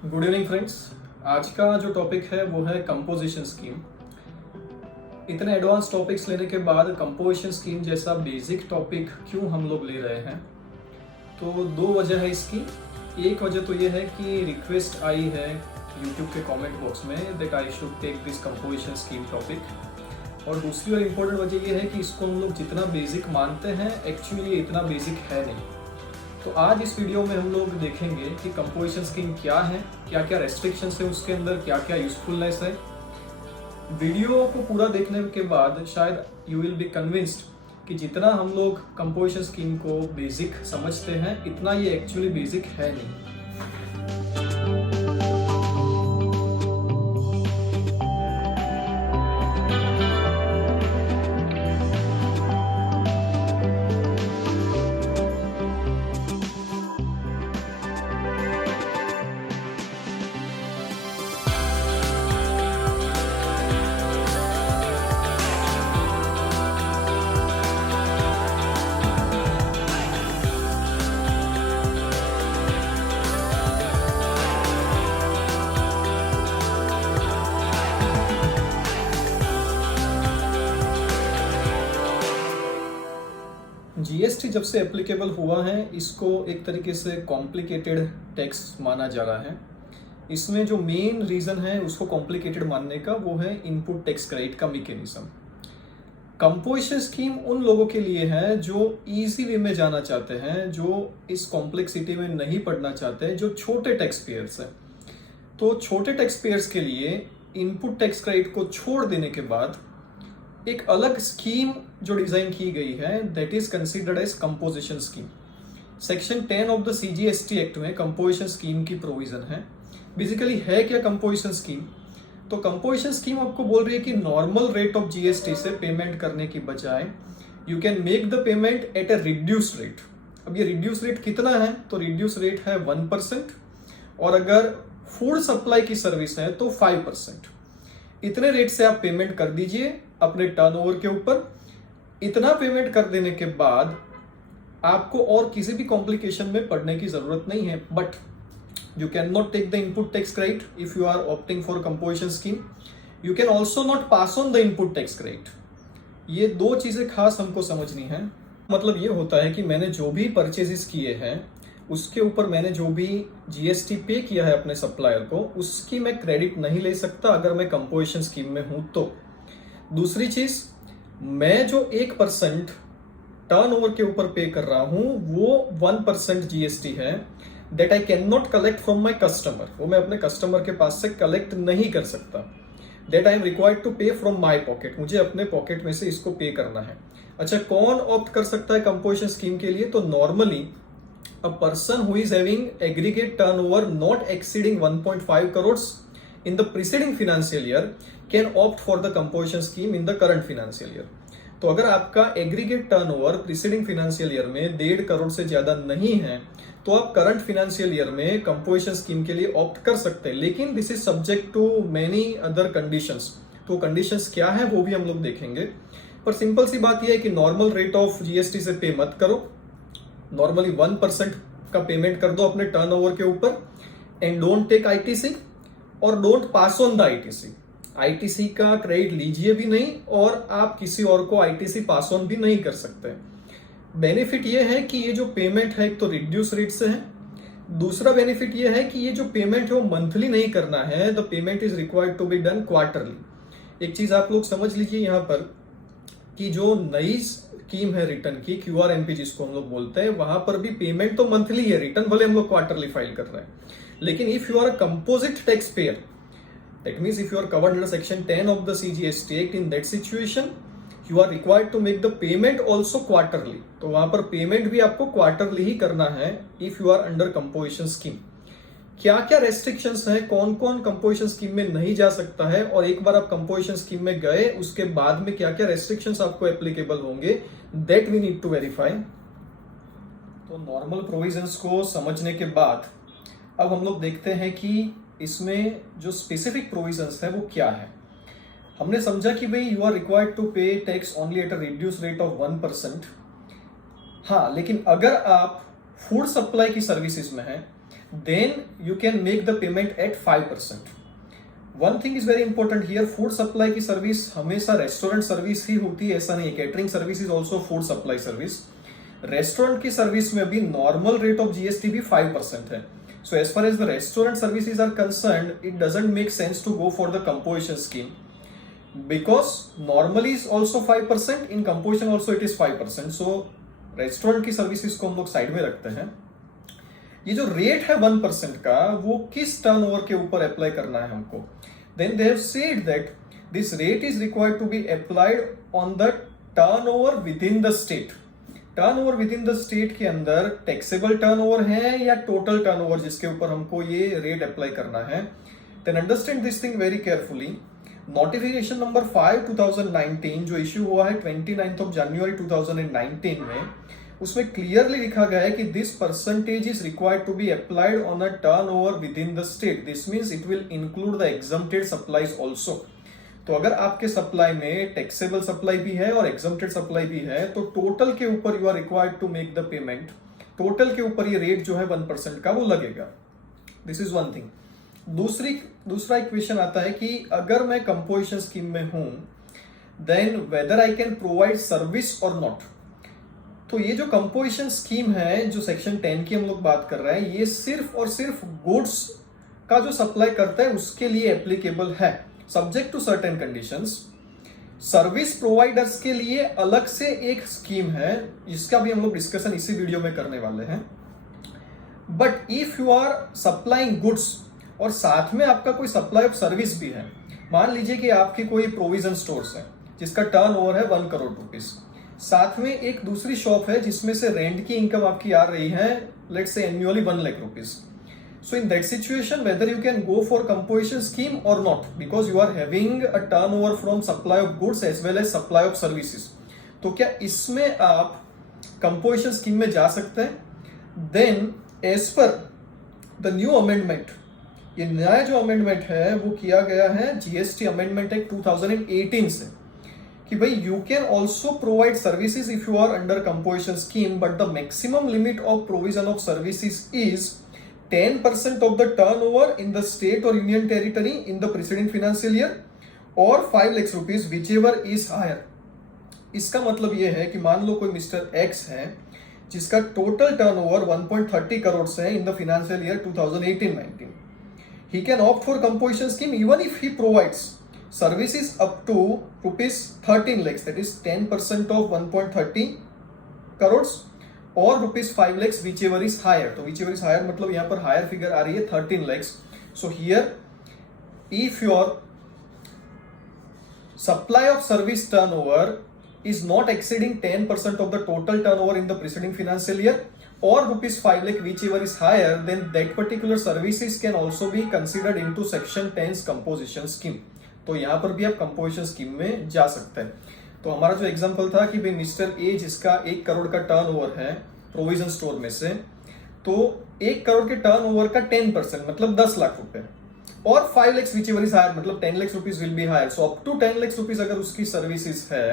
Good evening friends. आज का जो टॉपिक है वो है कंपोजिशन स्कीम। इतने एडवांस टॉपिक्स लेने के बाद कंपोजिशन स्कीम जैसा बेसिक टॉपिक क्यों हम लोग ले रहे हैं? तो दो वजह है इसकी। एक वजह तो ये है कि रिक्वेस्ट आई है यूट्यूब के कमेंट बॉक्स में that I should take this composition scheme topic, और दूसरी और इम्पोर्टेंट वजह ये है कि इसको हम लोग जितना बेसिक मानते हैं एक्चुअली इतना बेसिक है नहीं। तो आज इस वीडियो में हम लोग देखेंगे कि कंपोजिशन स्कीम क्या है, क्या क्या रेस्ट्रिक्शंस है उसके अंदर, क्या क्या यूजफुलनेस है। वीडियो को पूरा देखने के बाद शायद यू विल बी कन्विंस्ड कि जितना हम लोग कंपोजिशन स्कीम को बेसिक समझते हैं इतना ये एक्चुअली बेसिक है नहीं। जीएसटी जब से एप्लीकेबल हुआ है इसको एक तरीके से कॉम्प्लिकेटेड टैक्स माना जा रहा है। इसमें जो मेन रीजन है उसको कॉम्प्लिकेटेड मानने का वो है इनपुट टैक्स क्रेडिट का मैकेनिज्म। कंपोजिशन स्कीम उन लोगों के लिए है जो इजी वे में जाना चाहते हैं, जो इस कॉम्प्लेक्सिटी में नहीं पढ़ना चाहते, जो छोटे टैक्स पेयर्स हैं। तो छोटे टैक्स पेयर्स के लिए इनपुट टैक्स क्रेडिट को छोड़ देने के बाद एक अलग स्कीम जो डिजाइन की गई है that is considered as composition scheme. Section 10 of the CGST act में कंपोजिशन स्कीम की प्रोविजन है। बेसिकली है क्या कंपोजिशन स्कीम? तो कंपोजिशन स्कीम आपको बोल रही है कि नॉर्मल रेट ऑफ जीएसटी से पेमेंट करने की बजाय you can make the payment at a reduced rate. अब ये रिड्यूस रेट कितना है? तो रिड्यूस रेट है 1%, और अगर फूड सप्लाई की सर्विस है तो 5%। इतने रेट से आप पेमेंट कर दीजिए अपने टर्नओवर के ऊपर। इतना पेमेंट कर देने के बाद आपको और किसी भी कॉम्प्लिकेशन में पड़ने की जरूरत नहीं है। But you can not take the input tax credit if you are opting for composition scheme. You can also not pass on the input tax credit. ये दो चीजें खास हमको समझनी है। मतलब ये होता है कि मैंने जो भी परचेजेस किए हैं उसके ऊपर मैंने जो भी जीएसटी पे किया है अपने सप्लायर को, उसकी मैं क्रेडिट नहीं ले सकता अगर मैं कंपोजिशन स्कीम में हूं तो। दूसरी चीज, मैं जो 1% टर्नओवर के ऊपर पे कर रहा हूं वो 1% जीएसटी है that I can not collect from my customer. वो मैं अपने कस्टमर के पास से कलेक्ट नहीं कर सकता। That I am required to pay from my pocket. मुझे अपने पॉकेट में से इसको पे करना है। अच्छा, कौन ऑप्ट कर सकता है कंपोजिशन स्कीम के लिए? तो normally a person who is having aggregate turnover not exceeding 1.5 crores in the preceding financial year can opt for the composition scheme in the current financial year। तो अगर आपका aggregate turnover preceding financial year में 1.5 करोड़ से ज्यादा नहीं है तो आप करंट फाइनेंशियल ईयर में कंपोजिशन स्कीम के लिए ऑप्ट कर सकते हैं। लेकिन this is subject to many other conditions. तो कंडीशंस क्या है वो भी हम लोग देखेंगे। पर सिंपल सी बात यह है कि नॉर्मल रेट ऑफ जीएसटी से पे मत करो। नॉर्मली 1% का पेमेंट कर दो अपने टर्नओवर के ऊपर, एंड डोंट टेक आईटीसी और don't pass on the ITC. ITC का क्रेडिट लीजिए भी नहीं और आप किसी और को आईटीसी पास ऑन भी नहीं कर सकते। बेनिफिट ये है कि ये जो पेमेंट है एक तो रिड्यूस रेट से है। दूसरा बेनिफिट ये है कि ये जो पेमेंट है वो मंथली नहीं करना है। The payment is required to be done quarterly. एक चीज आप लोग समझ लीजिए यहाँ पर कि जो नई स्कीम है रिटर्न की, क्यूआरएमपी जिसको हम लोग बोलते हैं, वहां पर भी पेमेंट तो मंथली है, रिटर्न भले हम लोग क्वार्टरली फाइल कर रहे हैं। लेकिन if you are a composite tax payer, that means if you are covered under section 10 of the CGST act, in that situation you are required to make the payment also quarterly. तो वहां पर payment भी आपको quarterly ही करना है if you are under composition scheme. क्या क्या रेस्ट्रिक्शंस हैं, कौन कौन कंपोजिशन स्कीम में नहीं जा सकता है, और एक बार आप कंपोजिशन स्कीम में गए उसके बाद में क्या क्या रेस्ट्रिक्शंस आपको एप्लीकेबल होंगे, that we need to verify. तो नॉर्मल प्रोविजंस को समझने के बाद अब हम लोग देखते हैं कि इसमें जो स्पेसिफिक प्रोविजंस है वो क्या है। हमने समझा कि भाई यू आर रिक्वायर्ड टू पे tax only at a reduce rate of 1%। हाँ, लेकिन अगर आप फूड सप्लाई की सर्विसेज में हैं then you can make the payment at 5%. One thing is very important here, food supply की सर्विस हमेशा रेस्टोरेंट सर्विस ही होती है ऐसा नहीं है, catering service is also food supply service. Restaurant की सर्विस में भी नॉर्मल रेट ऑफ जीएसटी भी 5% है। So as far as the restaurant services are concerned, it doesn't make sense to go for the composition scheme because normally is also 5%, in composition also it is 5%। So restaurant की services को हम लोग side में रखते हैं। ये जो rate है 1% का, वो किस टर्नओवर के ऊपर अप्लाई करना है हमको? Then they have said that this rate is required to be applied on the turnover within the state. Turnover within the state के अंदर टैक्सेबल टर्नओवर है या टोटल टर्नओवर जिसके ऊपर हमको ये रेट अप्लाई करना है। Then understand this thing very carefully. Notification number 5 2019 जो इश्यू हुआ है 29 जनवरी 2019 में, उसमें क्लियरली लिखा गया है कि this percentage is required to be applied on a turnover within the state. This means it will include the exempted supplies also. तो अगर आपके सप्लाई में टैक्सेबल सप्लाई भी है और एग्जम्प्टेड सप्लाई भी है, तो टोटल के ऊपर you are required to make the payment. Total के ऊपर ये रेट जो है 1% का वो लगेगा। This is one thing. दूसरा इक्वेशन आता है कि अगर मैं कंपोजिशन स्कीम में हूं, then whether I can provide service और नॉट। तो ये जो कंपोजिशन स्कीम है, जो सेक्शन 10 की हम लोग बात कर रहे हैं, ये सिर्फ और सिर्फ गुड्स का जो सप्लाई करता है उसके लिए एप्लीकेबल है, subject to certain conditions. Service providers के लिए अलग से एक स्कीम है, इसका भी हम लोग डिस्कशन इसी वीडियो में करने वाले हैं। But if you are supplying goods और साथ में आपका कोई सप्लाई ऑफ सर्विस भी है, मान लीजिए कि आपकी कोई प्रोविजन स्टोर्स है जिसका टर्नओवर है 1 करोड़ रुपीस, साथ में एक दूसरी शॉप है जिसमें से रेंट की इनकम आपकी आ रही है let's say annually 1 lakh rupees. So in that situation whether you can go for composition scheme और not, because you are having a turnover from supply of goods as well as supply of services. तो क्या इसमें आप composition scheme में जा सकते हैं? Then as per the new amendment, ये नया जो अमेंडमेंट है वो किया गया है जीएसटी अमेंडमेंट एक्ट 2018 से, कि भाई you can also provide services if you are under composition scheme, but the maximum limit of provision of services is 10% of the turnover in the state और union territory in the preceding financial year और 5 lakh rupees whichever is higher. इसका मतलब यह है कि मान लो कोई mister x है जिसका टोटल टर्नओवर 1.30 करोड़ है in the financial year 2018-19, he can opt for composition scheme even if he provides services up to rupees 13 lakhs, that is 10% of 1.30 crores or rupees 5 lakhs whichever is higher। तो whichever is higher मतलब यहाँ पर higher figure आ रही है 13 lakhs। So here if your supply of service turnover is not exceeding 10% of the total turnover in the preceding financial year or rupees 5 lakh whichever is higher, then that particular services can also be considered into section 10's composition scheme। तो यहाँ पर भी आप composition scheme में जा सकते हैं। तो हमारा जो एग्जांपल था कि भाई मिस्टर ए जिसका 1 करोड़ का टर्नओवर है प्रोविजन स्टोर में से, तो 1 करोड़ के टर्नओवर का 10% मतलब 10 लाख रुपए और 5 lakhs whichever is higher मतलब 10 lakhs rupees will be higher। So up to 10 lakhs rupees अगर उसकी सर्विसेज है,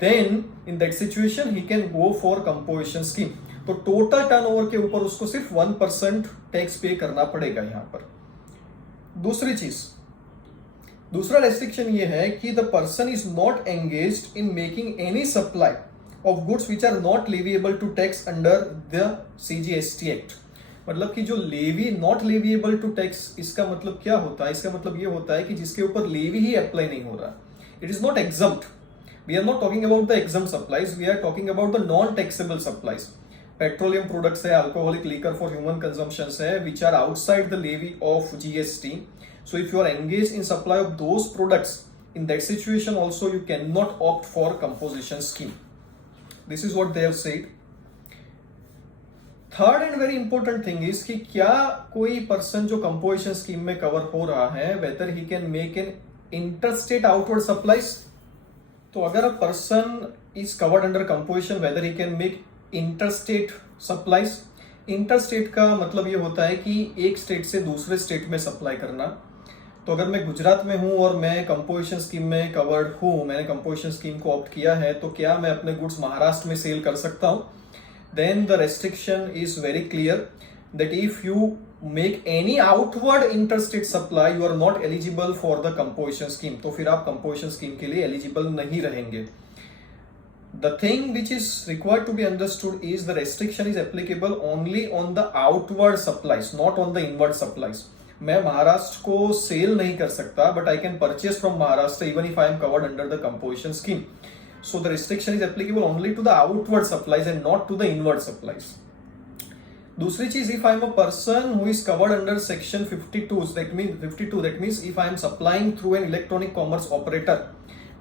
then in that situation he can go for composition scheme। तो टोटल टर्नओवर के ऊपर उसको सिर्फ 1% टैक्स पे करना पड़ेगा यहां पर। दूसरा रेस्ट्रिक्शन ये है कि the person is not engaged in making any supply of goods which are not leviable to tax under the CGST act. मतलब कि जो levy not leviable to tax, इसका मतलब क्या होता है? इसका मतलब ये होता है कि जिसके ऊपर लेवी ही अप्लाई नहीं हो रहा, it is not exempt. We are not talking about the exempt supplies, we are talking about the non taxable supplies. Petroleum products है, alcoholic liquor for human consumption है, which are outside the levy of GST. So if you are engaged in supply of those products, in that situation also you cannot opt for composition scheme। This is what they have said। Third and very important thing is कि क्या कोई person जो composition scheme में cover हो रहा है, whether he can make an interstate outward supplies। तो अगर a person is covered under composition, whether he can make interstate supplies। interstate का मतलब ये होता है कि एक स्टेट से दूसरे स्टेट में सप्लाई करना। तो अगर मैं गुजरात में हूं और मैं कंपोजिशन स्कीम में कवर्ड हूं, मैंने कंपोजिशन स्कीम को ऑप्ट किया है, तो क्या मैं अपने गुड्स महाराष्ट्र में सेल कर सकता हूं? Then the restriction is very clear that if you make any outward interstate supply, you are not eligible for the composition scheme, तो फिर आप कंपोजिशन स्कीम के लिए एलिजिबल नहीं रहेंगे। The thing which is required to be understood is the restriction is applicable only on the outward supplies, not on the inward supplies. मैं महाराष्ट्र को cell नहीं कर सकता, but I can purchase from Maharashtra even if I am covered under the composition scheme. So the restriction is applicable only to the outward supplies and not to the inward supplies. दूसरी चीज, if I am a person who is covered under section 52, that means if I am supplying through an electronic commerce operator,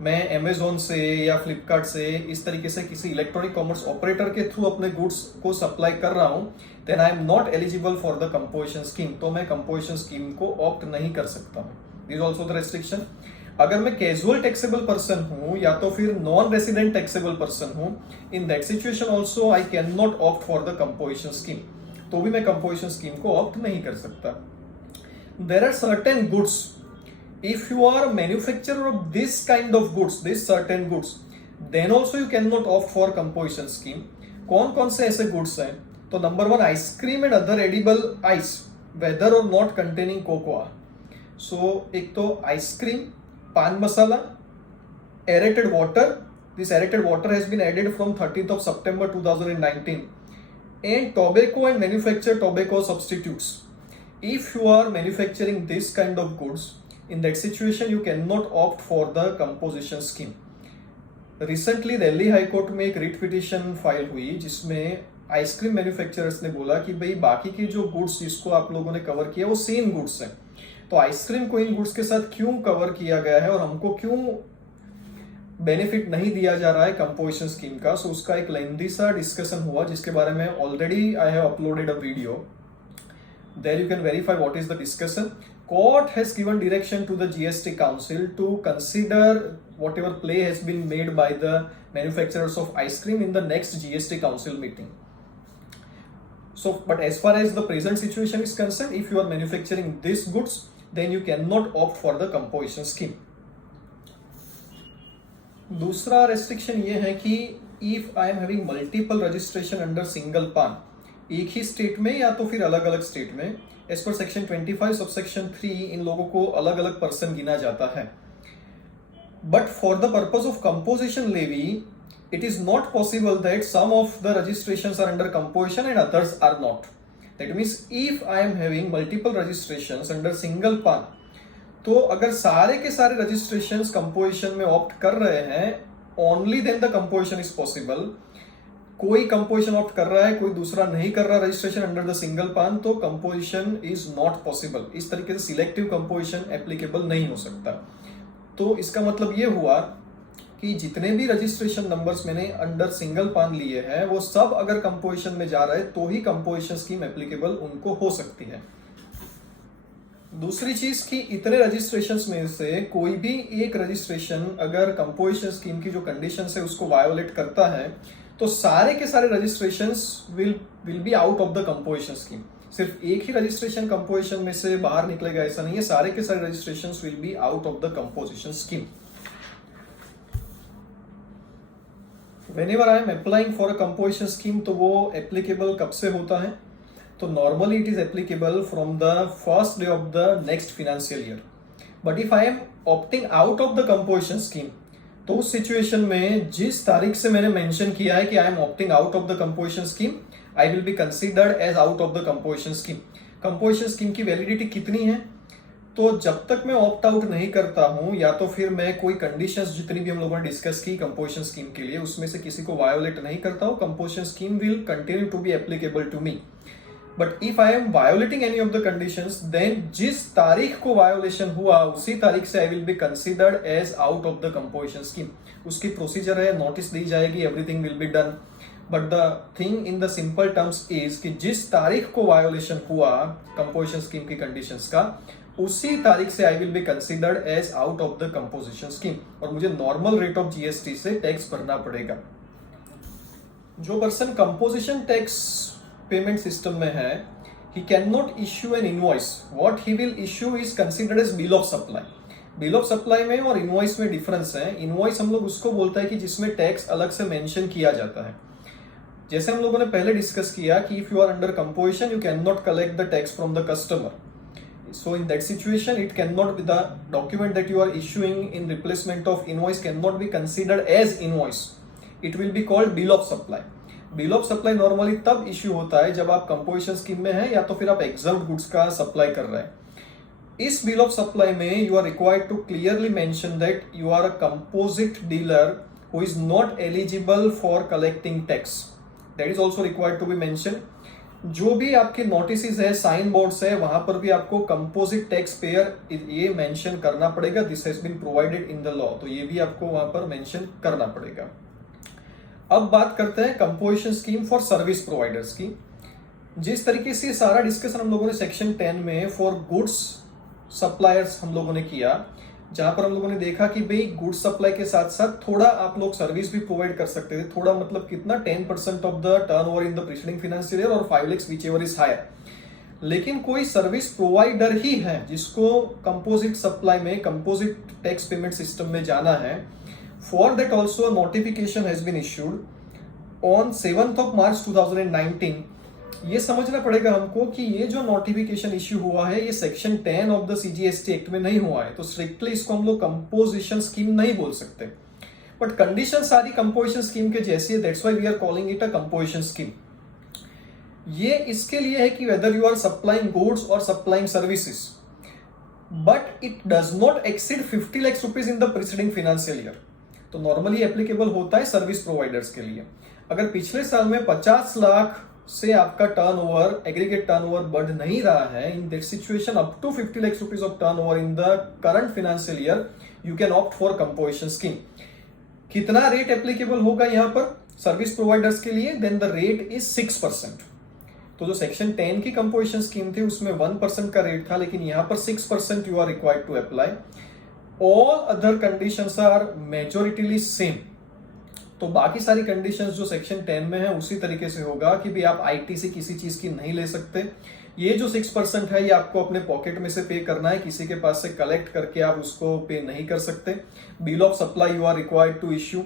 मैं Amazon से या Flipkart से इस तरीके से किसी इलेक्ट्रॉनिक कॉमर्स ऑपरेटर के थ्रू अपने गुड्स को सप्लाई कर रहा हूं, then I am not eligible for the composition scheme, तो मैं कंपोजिशन स्कीम को ऑप्ट नहीं कर सकता हूं। This also the restriction. अगर मैं कैजुअल टैक्सेबल पर्सन हूं या तो फिर नॉन रेसिडेंट टैक्सेबल पर्सन हूं, इन that situation also I can not opt for the composition scheme, तो भी मैं कंपोजिशन स्कीम को ऑप्ट नहीं कर सकता। There are certain goods, if you are a manufacturer of this kind of goods, this certain goods, then also you cannot opt for composition scheme. कौन कौन से ऐसे गुड्स हैं? तो number 1, ice cream and other edible ice whether और not containing cocoa. So एक तो ice cream, pan masala, aerated water, this aerated water has been added from 13th of September 2019, and tobacco and manufactured tobacco substitutes. If you are manufacturing this kind of goods, in that situation you cannot opt for the composition scheme. Recently Delhi high court में एक writ petition file हुई जिसमें ice cream manufacturers ने बोला कि भाई बाकी के जो गुड्स जिसको आप लोगों ने कवर किया वो सेम गुड्स हैं, तो आइसक्रीम को इन गुड्स के साथ क्यों कवर किया गया है और हमको क्यों बेनिफिट नहीं दिया जा रहा है कंपोजिशन स्कीम का। सो उसका एक लेंथी सा डिस्कशन हुआ जिसके बारे में already I have uploaded a video, there you can verify what is the discussion. Court has given direction to the GST Council to consider whatever play has been made by the manufacturers of ice cream in the next GST Council meeting. So, but as far as the present situation is concerned, if you are manufacturing these goods, then you cannot opt for the composition scheme. दूसरा restriction ये है कि if I am having multiple registration under single PAN, एक ही state में या तो फिर अलग अलग स्टेट में, एज पर सेक्शन 25 सबसेक्शन 3 इन लोगों को अलग अलग पर्सन गिना जाता है। But for the purpose of composition levy it is not possible that some of the registrations are under composition and others are not. That means if I am having multiple registrations under single PAN, तो अगर सारे के सारे registrations composition में opt कर रहे हैं, only then the composition is possible. कोई कंपोजिशन ऑप्ट कर रहा है, कोई दूसरा नहीं कर रहा registration under the single PAN, तो कंपोजिशन इज नॉट पॉसिबल। इस तरीके से सिलेक्टिव कंपोजिशन एप्लीकेबल नहीं हो सकता। तो इसका मतलब ये हुआ कि जितने भी रजिस्ट्रेशन नंबर्स मैंने अंडर सिंगल पान लिए हैं वो सब अगर कंपोजिशन में जा रहा है तो ही कंपोजिशन स्कीम एप्लीकेबल उनको हो सकती है। दूसरी चीज कि इतने रजिस्ट्रेशंस में से कोई भी एक रजिस्ट्रेशन अगर कंपोजिशन स्कीम की जो कंडीशंस है उसको वायोलेट करता है तो सारे के सारे registrations will be out of the composition scheme. सिर्फ एक ही रजिस्ट्रेशन कंपोजिशन में से बाहर निकलेगा ऐसा नहीं है, सारे के सारे registrations will be out of the composition scheme. Whenever I am applying for a composition scheme, तो वो एप्लीकेबल कब से होता है? तो normally it is applicable from the first day of the next financial year. But if I am opting out of the composition scheme, तो उस situation में जिस तारीख से मैंने मेंशन किया है कि I am opting out of the composition scheme, I will be considered as out of the composition scheme. Composition scheme की वैलिडिटी कितनी है? तो जब तक मैं ऑप्ट आउट नहीं करता हूं या तो फिर मैं कोई कंडीशंस जितनी भी हम लोगों ने डिस्कस की कंपोजिशन स्कीम के लिए उसमें से किसी को वायोलेट नहीं करता हूं, composition scheme will continue to be applicable to me. But if I am violating any of the conditions, then जिस तारीख को वायोलेशन हुआ उसी तारीख से I will be considered as out of the composition scheme. उसकी प्रोसीजर है, notice दी जाएगी, everything will be done. But the thing in the simple terms is कि जिस तारीख को वायोलेशन हुआ कंपोजिशन स्कीम की कंडीशंस का, उसी तारीख से I will be considered as out of the composition scheme और मुझे नॉर्मल रेट ऑफ जीएसटी से टैक्स भरना पड़ेगा। जो person composition tax payment system में है, he cannot issue an invoice. What he will issue is considered as bill of supply. Bill of supply में और इनवॉइस में डिफरेंस है। इनवॉइस हम लोग उसको बोलता है कि जिसमें टैक्स अलग से मेंशन किया जाता है, जैसे हम लोगों ने पहले डिस्कस किया कि if you are under composition you can not collect the tax from the customer. So in that situation, it cannot be the document that you are issuing in replacement of invoice cannot be considered as invoice. It will be called bill of supply. Bill of supply normally तब issue होता है जब आप composition scheme में हैं या तो फिर आप एग्जम्प्ट गुड्स का सप्लाई कर रहे हैं. इस बिल ऑफ सप्लाई में you are required to clearly mention that you are a composite dealer who is not eligible for collecting tax. That is also required to be mention. जो भी आपके notice है, sign boards है, वहां पर भी आपको कंपोजिट टैक्स पेयर ये मेंशन करना पड़ेगा. This has been provided in the law. तो ये भी आपको वहां पर मेंशन करना पड़ेगा. अब बात करते हैं composition scheme for service providers की. जिस तरीके से सारा डिस्कशन हम लोगों ने सेक्शन 10 में फॉर गुड्स सप्लायर्स हम लोगों ने किया, जहां पर हम लोगों ने देखा कि भाई गुड्स सप्लाई के साथ साथ थोड़ा आप लोग सर्विस भी प्रोवाइड कर सकते थे. थोड़ा मतलब कितना 10% of the turnover in the preceding financial year और 5 lakhs व्हिचएवर इज हायर. लेकिन कोई सर्विस प्रोवाइडर ही है जिसको कंपोजिट सप्लाई में कंपोजिट टैक्स पेमेंट सिस्टम में जाना है. For that also notification has been issued on 7th of March 2019. ये समझना पड़ेगा हमको कि ये जो नोटिफिकेशन इश्यू हुआ है ये section 10 of the CGST act में नहीं हुआ है, तो स्ट्रिक्टली इसको हम लोग कंपोजिशन स्कीम नहीं बोल सकते. बट कंडीशन सारी कंपोजिशन स्कीम के जैसी है, that's why we are calling it a composition scheme. ये इसके लिए है कि whether you are supplying goods और supplying services but it does not exceed 50 lakhs rupees in the preceding financial year. तो नॉर्मली एप्लीकेबल होता है सर्विस प्रोवाइडर्स के लिए. अगर पिछले साल में 50 लाख से आपका टर्नओवर एग्रीगेट टर्नओवर बढ़ नहीं रहा है, in that situation up to 50 lakhs rupees of turnover in the current financial year you can opt for composition scheme. कितना रेट एप्लीकेबल होगा यहां पर सर्विस प्रोवाइडर्स के लिए? Then the rate is 6%. तो जो सेक्शन 10 की कंपोजिशन स्कीम थी उसमें 1% का रेट था, लेकिन यहां पर 6% you are required to apply. All other conditions are majoritily same. तो बाकी सारी कंडीशंस जो सेक्शन 10 में है उसी तरीके से होगा कि भी आप आईटी से किसी चीज की नहीं ले सकते. ये जो 6% है ये आपको अपने पॉकेट में से पे करना है, किसी के पास से कलेक्ट करके आप उसको पे नहीं कर सकते. Bill of supply you are required to issue.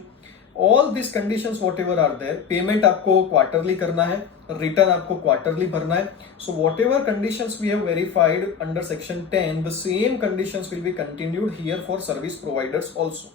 All this conditions whatever are there. Payment आपको क्वार्टरली करना है, रिटर्न आपको क्वार्टरली भरना है. So whatever conditions we have verified under section 10, the same conditions will be continued here for service providers also.